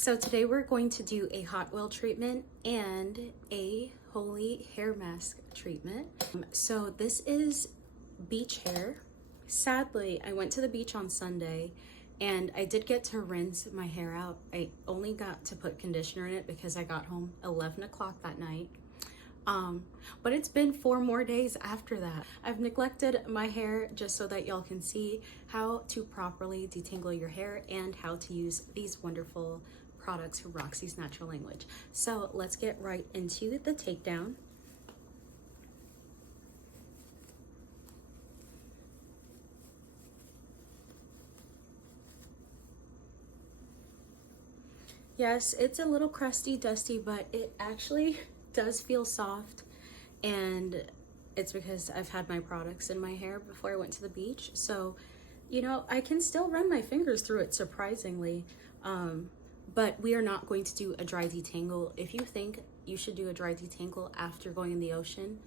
So today we're going to do a hot oil treatment and a holy hair mask treatment. So this is beach hair. Sadly, I went to the beach on Sunday and I did get to rinse my hair out. I only got to put conditioner in it because I got home 11 o'clock that night. But it's been 4 more days after that. I've neglected my hair just so that y'all can see how to properly detangle your hair and how to use these wonderful products from Roxy's Natural Language. So let's get right into the takedown. Yes, it's a little crusty, dusty, but it actually does feel soft, and it's because I've had my products in my hair before I went to the beach. So, you know, I can still run my fingers through it surprisingly. But we are not going to do a dry detangle. If you think you should do a dry detangle after going in the ocean,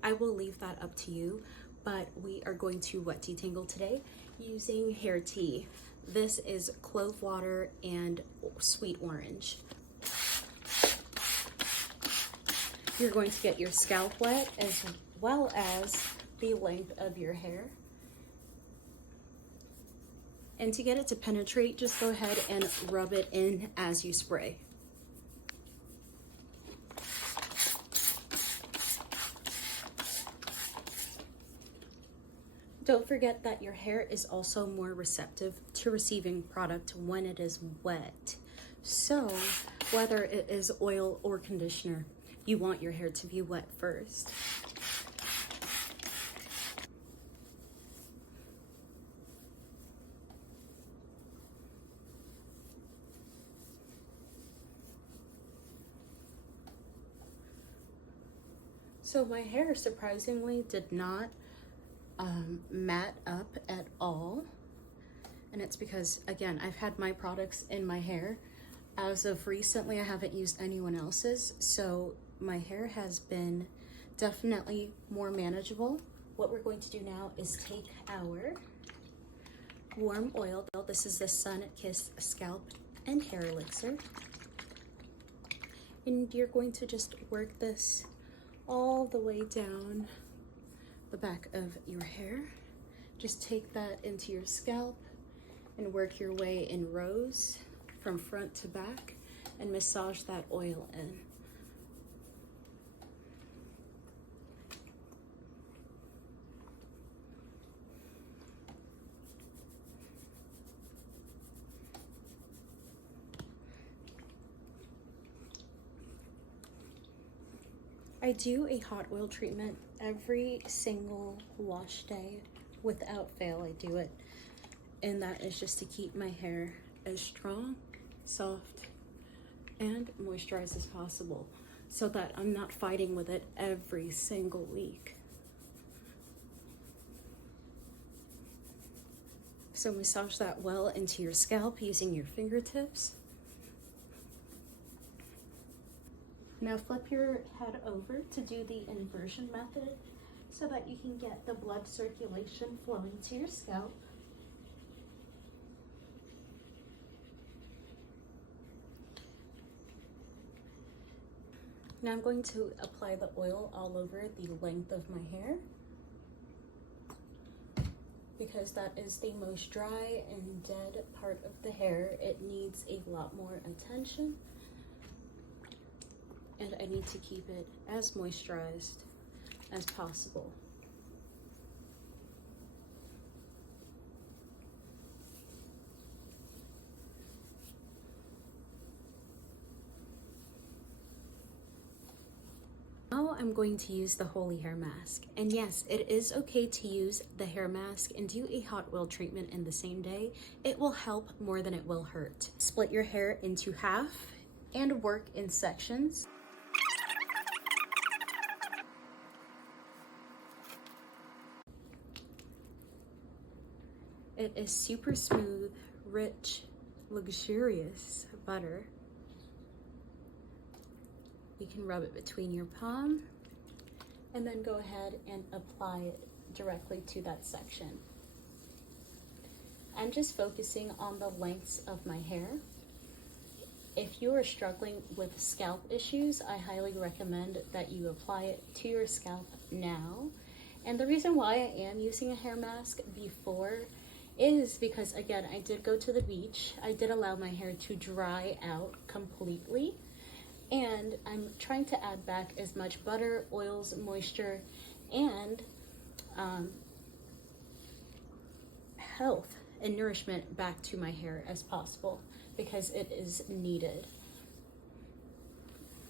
I will leave that up to you. But we are going to wet detangle today using hair tea. This is clove water and sweet orange. You're going to get your scalp wet as well as the length of your hair. And to get it to penetrate, just go ahead and rub it in as you spray. Don't forget that your hair is also more receptive to receiving product when it is wet. So whether it is oil or conditioner, you want your hair to be wet first. So my hair surprisingly did not mat up at all, and it's because, again, I've had my products in my hair. As of recently, I haven't used anyone else's, so my hair has been definitely more manageable. What we're going to do now is take our warm oil. This is the Sun Kissed Scalp and Hair Elixir, and you're going to just work this all the way down the back of your hair. Just take that into your scalp and work your way in rows from front to back and massage that oil in. I do a hot oil treatment every single wash day. Without fail, I do it. And that is just to keep my hair as strong, soft, and moisturized as possible so that I'm not fighting with it every single week. So massage that well into your scalp using your fingertips. Now flip your head over to do the inversion method so that you can get the blood circulation flowing to your scalp. Now I'm going to apply the oil all over the length of my hair because that is the most dry and dead part of the hair. It needs a lot more attention. And I need to keep it as moisturized as possible. Now I'm going to use the holy hair mask. And yes, it is okay to use the hair mask and do a hot oil treatment in the same day. It will help more than it will hurt. Split your hair into half and work in sections. It is super smooth, rich, luxurious butter. You can rub it between your palm and then go ahead and apply it directly to that section. I'm just focusing on the lengths of my hair if you are struggling with scalp issues, I highly recommend that you apply it to your scalp now. And the reason why I am using a hair mask before is because, again, I did go to the beach. I did allow my hair to dry out completely. And I'm trying to add back as much butter, oils, moisture, and health and nourishment back to my hair as possible, because it is needed.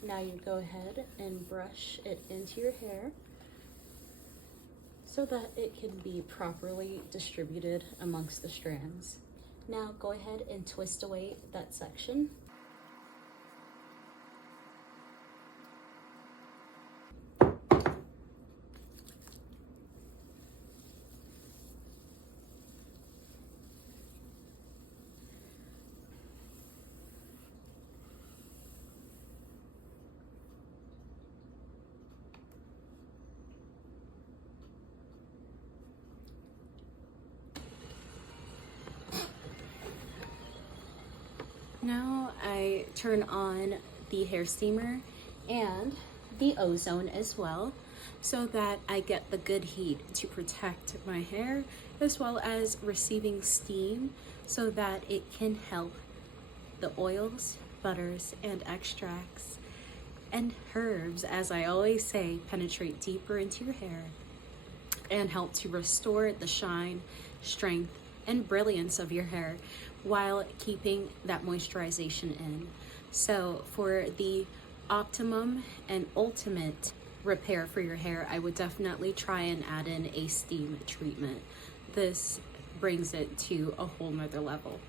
Now you go ahead and brush it into your hair so that it can be properly distributed amongst the strands. Now go ahead and twist away that section. Now I turn on the hair steamer and the ozone as well, so that I get the good heat to protect my hair, as well as receiving steam so that it can help the oils, butters, and extracts and herbs, as I always say, penetrate deeper into your hair and help to restore the shine, strength, and brilliance of your hair while keeping that moisturization in. So for the optimum and ultimate repair for your hair, I would definitely try and add in a steam treatment. This brings it to a whole nother level.